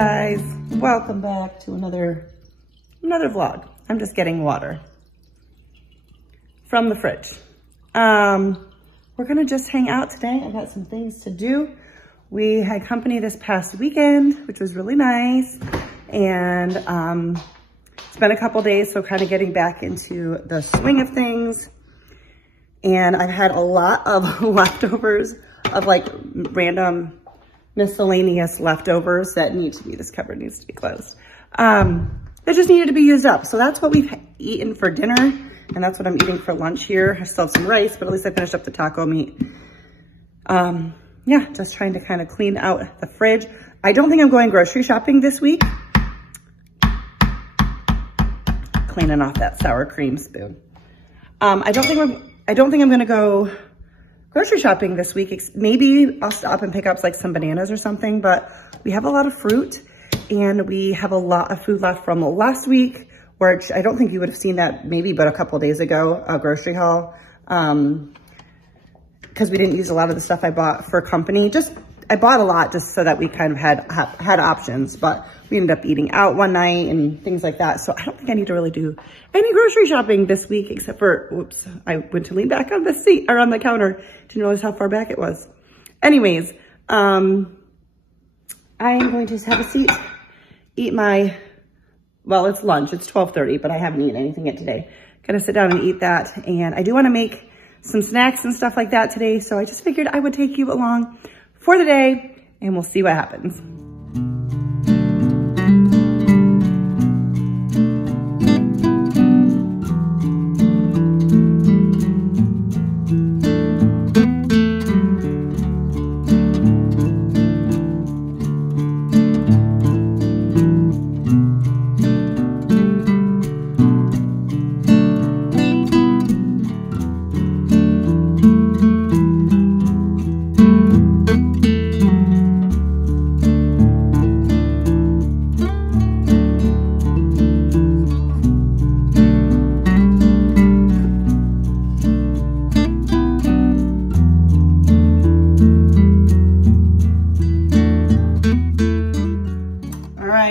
guys, welcome back to another vlog. I'm just getting water from the fridge. We're gonna just hang out today. I got some things to do. We had company this past weekend, which was really nice. And it's been a couple days, so kind of getting back into the swing of things. And I've had a lot of leftovers of like random miscellaneous leftovers that need to be, this cupboard needs to be closed. They just needed to be used up. So that's what we've eaten for dinner. And that's what I'm eating for lunch here. I still have some rice, but at least I finished up the taco meat. Yeah, just trying to kind of clean out the fridge. I don't think I'm going grocery shopping this week. Cleaning off that sour cream spoon. I don't think I'm gonna go grocery shopping this week. Maybe I'll stop and pick up like some bananas or something, but we have a lot of fruit and we have a lot of food left from last week, which I don't think you would have seen that maybe but a couple of days ago, a grocery haul. Because we didn't use a lot of the stuff I bought for company. I bought a lot just so that we kind of had options, but we ended up eating out one night and things like that. So I don't think I need to really do any grocery shopping this week, except for, whoops, I went to lean back on the seat or on the counter. Didn't realize how far back it was. Anyways, I'm going to have a seat, eat well, it's lunch, it's 12:30, but I haven't eaten anything yet today. Gonna sit down and eat that. And I do wanna make some snacks and stuff like that today. So I just figured I would take you along for the day and we'll see what happens.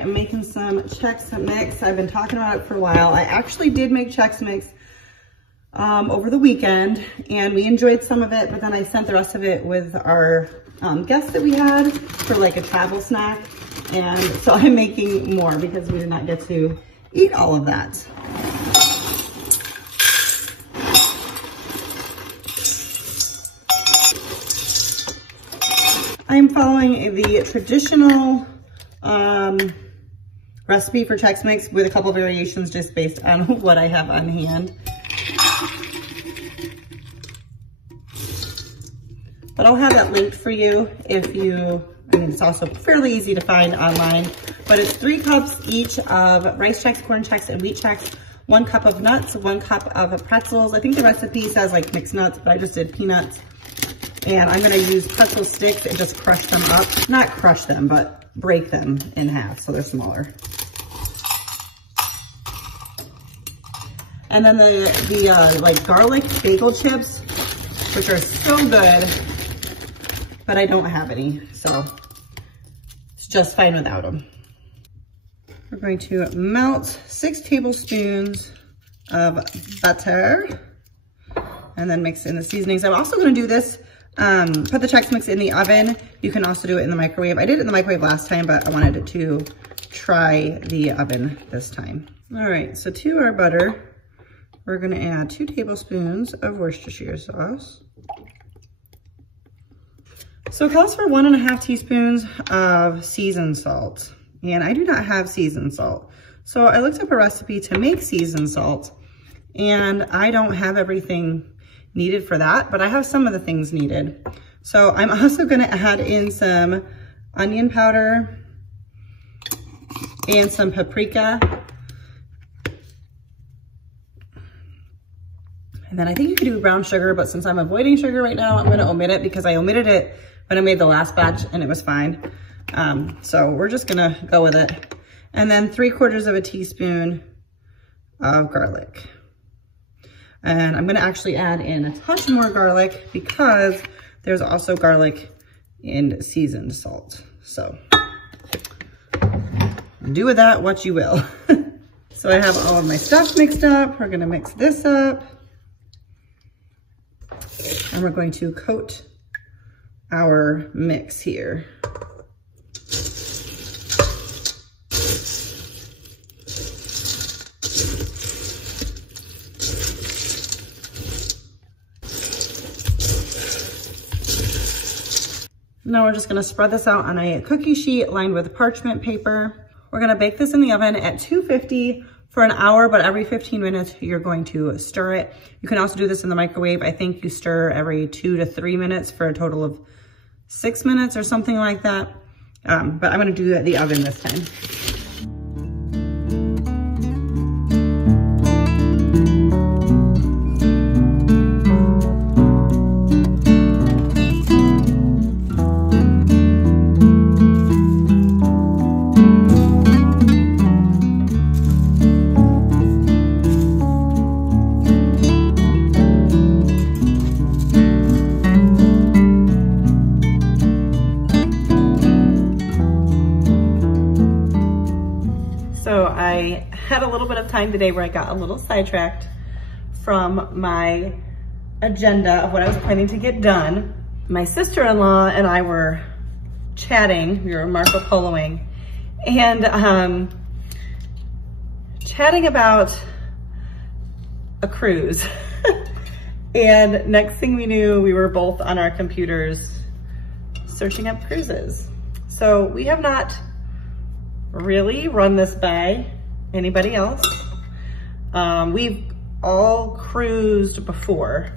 I'm making some Chex Mix. I've been talking about it for a while. I actually did make Chex Mix over the weekend and we enjoyed some of it, but then I sent the rest of it with our guests that we had for like a travel snack. And so I'm making more because we did not get to eat all of that. I'm following the traditional recipe for Chex Mix with a couple variations just based on what I have on hand. But I'll have that linked for you if you, it's also fairly easy to find online, but it's 3 cups each of rice Chex, corn Chex, and wheat Chex, 1 cup of nuts, 1 cup of pretzels. I think the recipe says like mixed nuts, but I just did peanuts. And I'm gonna use pretzel sticks and just crush them up. Not crush them, but break them in half so they're smaller. And then the like garlic bagel chips, which are so good, but I don't have any, so it's just fine without them. We're going to melt 6 tablespoons of butter and then mix in the seasonings. I'm also gonna do this, put the Chex Mix in the oven. You can also do it in the microwave. I did it in the microwave last time, but I wanted to try the oven this time. All right, so to our butter, we're gonna add 2 tablespoons of Worcestershire sauce. So it calls for 1.5 teaspoons of seasoned salt. And I do not have seasoned salt. So I looked up a recipe to make seasoned salt and I don't have everything needed for that, but I have some of the things needed. So I'm also gonna add in some onion powder and some paprika. And then I think you could do brown sugar, but since I'm avoiding sugar right now, I'm gonna omit it because I omitted it when I made the last batch and it was fine. So we're just gonna go with it. And then 3/4 teaspoon of garlic. And I'm gonna actually add in a touch more garlic because there's also garlic in seasoned salt. So do with that what you will. So I have all of my stuff mixed up. We're gonna mix this up. And we're going to coat our mix here. Now we're just gonna spread this out on a cookie sheet lined with parchment paper. We're gonna bake this in the oven at 250 for an hour, but every 15 minutes you're going to stir it. You can also do this in the microwave. I think you stir every 2 to 3 minutes for a total of 6 minutes or something like that. But I'm gonna do it in the oven this time. I had a little bit of time today where I got a little sidetracked from my agenda of what I was planning to get done. My sister-in-law and I were chatting, we were Marco Poloing, and chatting about a cruise. And next thing we knew, we were both on our computers searching up cruises. So we have not really run this by anybody else. We've all cruised before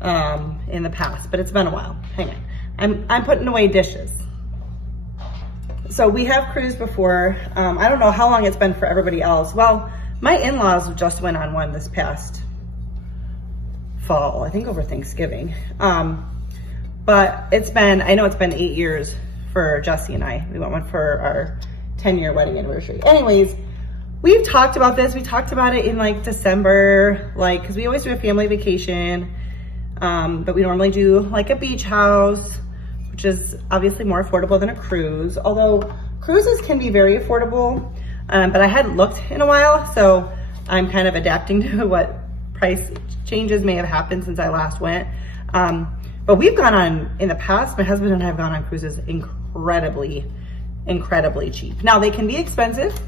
in the past, but it's been a while. Hang on, I'm putting away dishes. So we have cruised before. I don't know how long it's been for everybody else. Well, my in-laws just went on one this past fall, I think over Thanksgiving. But it's been, I know it's been 8 years for Jesse and I. We went one for our 10-year wedding anniversary. Anyways, we've talked about this. We talked about it in like December, like, cause we always do a family vacation. But we normally do like a beach house, which is obviously more affordable than a cruise. Although cruises can be very affordable, but I hadn't looked in a while. So I'm kind of adapting to what price changes may have happened since I last went. But we've gone on, in the past, my husband and I have gone on cruises incredibly cheap. Now they can be expensive,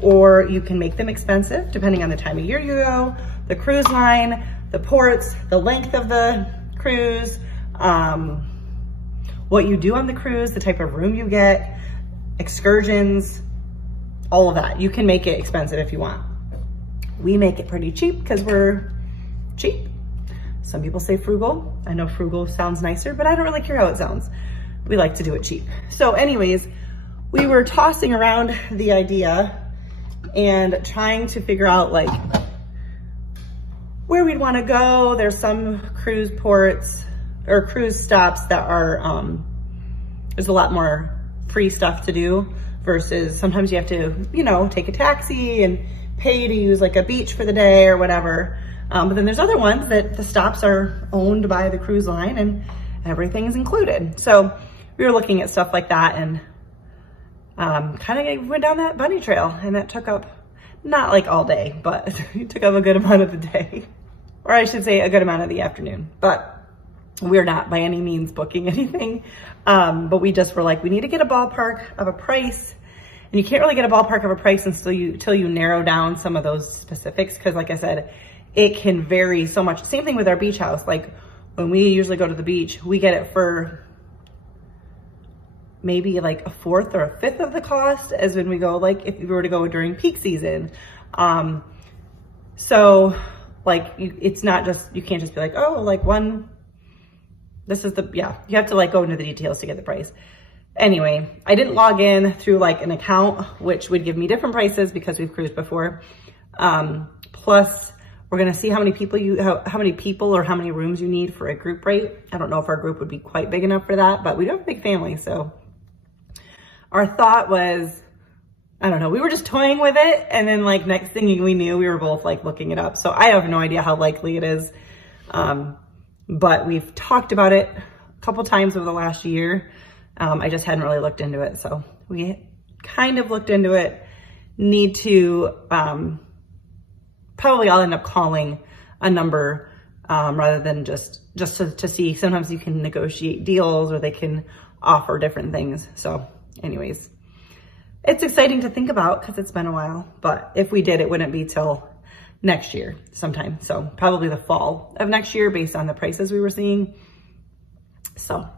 or you can make them expensive depending on the time of year you go, the cruise line, the ports, the length of the cruise, what you do on the cruise, the type of room you get, excursions, all of that. You can make it expensive if you want. We make it pretty cheap because we're cheap. Some people say frugal. I know frugal sounds nicer, but I don't really care how it sounds. We like to do it cheap. So anyways, we were tossing around the idea and trying to figure out like where we'd want to go. There's some cruise ports or cruise stops that are, there's a lot more free stuff to do versus sometimes you have to, you know, take a taxi and pay to use like a beach for the day or whatever. But then there's other ones that the stops are owned by the cruise line and everything's included. So we were looking at stuff like that and kind of went down that bunny trail, and that took up, not like all day, but it took up a good amount of the day, or I should say a good amount of the afternoon. But we're not by any means booking anything. But we just were like, we need to get a ballpark of a price. And you can't really get a ballpark of a price until you narrow down some of those specifics. Cause like I said, it can vary so much. Same thing with our beach house. Like when we usually go to the beach, we get it for maybe like a fourth or a fifth of the cost as when we go, like if we were to go during peak season. So like it's not just, you can't just be like, oh, like this is the, yeah, you have to like go into the details to get the price. Anyway, I didn't log in through like an account, which would give me different prices because we've cruised before. Plus we're going to see how many people or how many rooms you need for a group rate. I don't know if our group would be quite big enough for that, but we do have a big family. So our thought was, I don't know, we were just toying with it. And then like next thing we knew, we were both like looking it up. So I have no idea how likely it is. But we've talked about it a couple times over the last year. I just hadn't really looked into it. So we kind of looked into it need to, probably I'll end up calling a number rather than just to see. Sometimes you can negotiate deals or they can offer different things. So anyways, it's exciting to think about because it's been a while, but if we did, it wouldn't be till next year sometime. So probably the fall of next year based on the prices we were seeing. So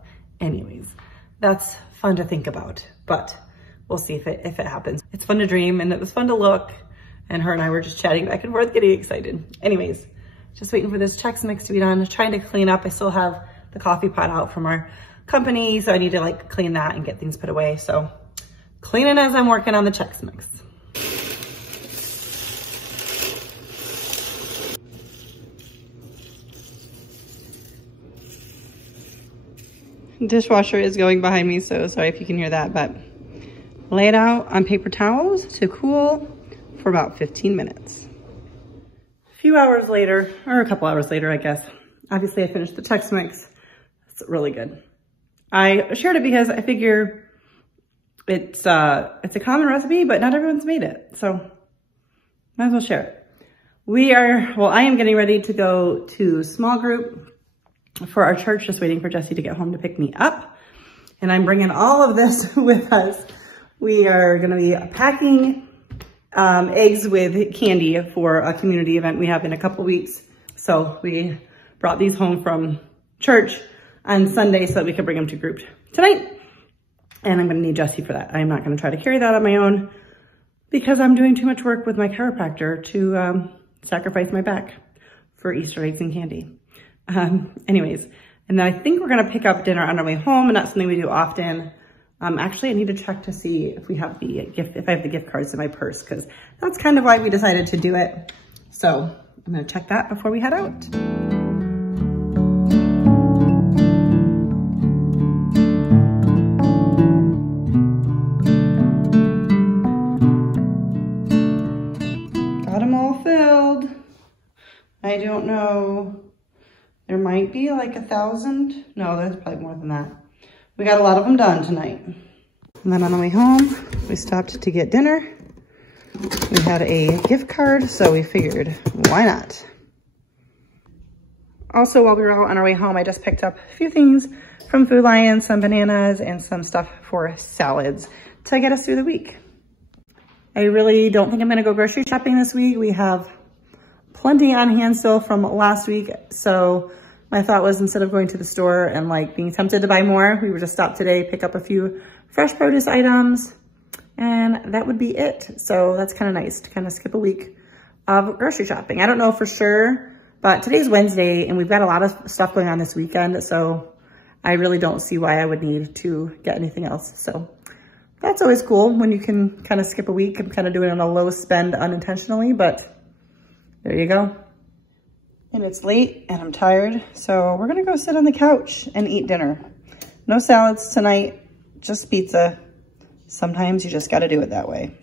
anyways, that's fun to think about, but we'll see if it happens. It's fun to dream and it was fun to look, and her and I were just chatting back and forth, getting excited. Anyways, just waiting for this Chex mix to be done. Trying to clean up. I still have the coffee pot out from our company, so I need to like clean that and get things put away. So cleaning as I'm working on the Chex mix. Dishwasher is going behind me, so sorry if you can hear that, but lay it out on paper towels to cool for about 15 minutes. A few hours later, or a couple hours later, I guess. Obviously, I finished the Chex mix. It's really good. I shared it because I figure it's a common recipe, but not everyone's made it, so might as well share it. I am getting ready to go to small group for our church, just waiting for Jesse to get home to pick me up. And I'm bringing all of this with us. We are gonna be packing eggs with candy for a community event we have in a couple weeks. So we brought these home from church on Sunday so that we could bring them to group tonight. And I'm gonna need Jesse for that. I'm not gonna try to carry that on my own because I'm doing too much work with my chiropractor to sacrifice my back for Easter eggs and candy. Anyways, and then I think we're gonna pick up dinner on our way home, and that's something we do often. Actually, I need to check to see if we have if I have the gift cards in my purse, because that's kind of why we decided to do it. So I'm gonna check that before we head out. Got them all filled. I don't know. There might be like 1,000. No, there's probably more than that. We got a lot of them done tonight. And then on the way home, we stopped to get dinner. We had a gift card, so we figured, why not? Also, while we were out on our way home, I just picked up a few things from Food Lion, some bananas and some stuff for salads to get us through the week. I really don't think I'm gonna go grocery shopping this week. We have plenty on hand still from last week. So my thought was, instead of going to the store and like being tempted to buy more, we would just stop today, pick up a few fresh produce items, and that would be it. So that's kind of nice to kind of skip a week of grocery shopping. I don't know for sure, but today's Wednesday and we've got a lot of stuff going on this weekend. So I really don't see why I would need to get anything else. So that's always cool when you can kind of skip a week and kind of do it on a low spend unintentionally, but there you go. And it's late and I'm tired, so we're gonna go sit on the couch and eat dinner. No salads tonight, just pizza. Sometimes you just gotta do it that way.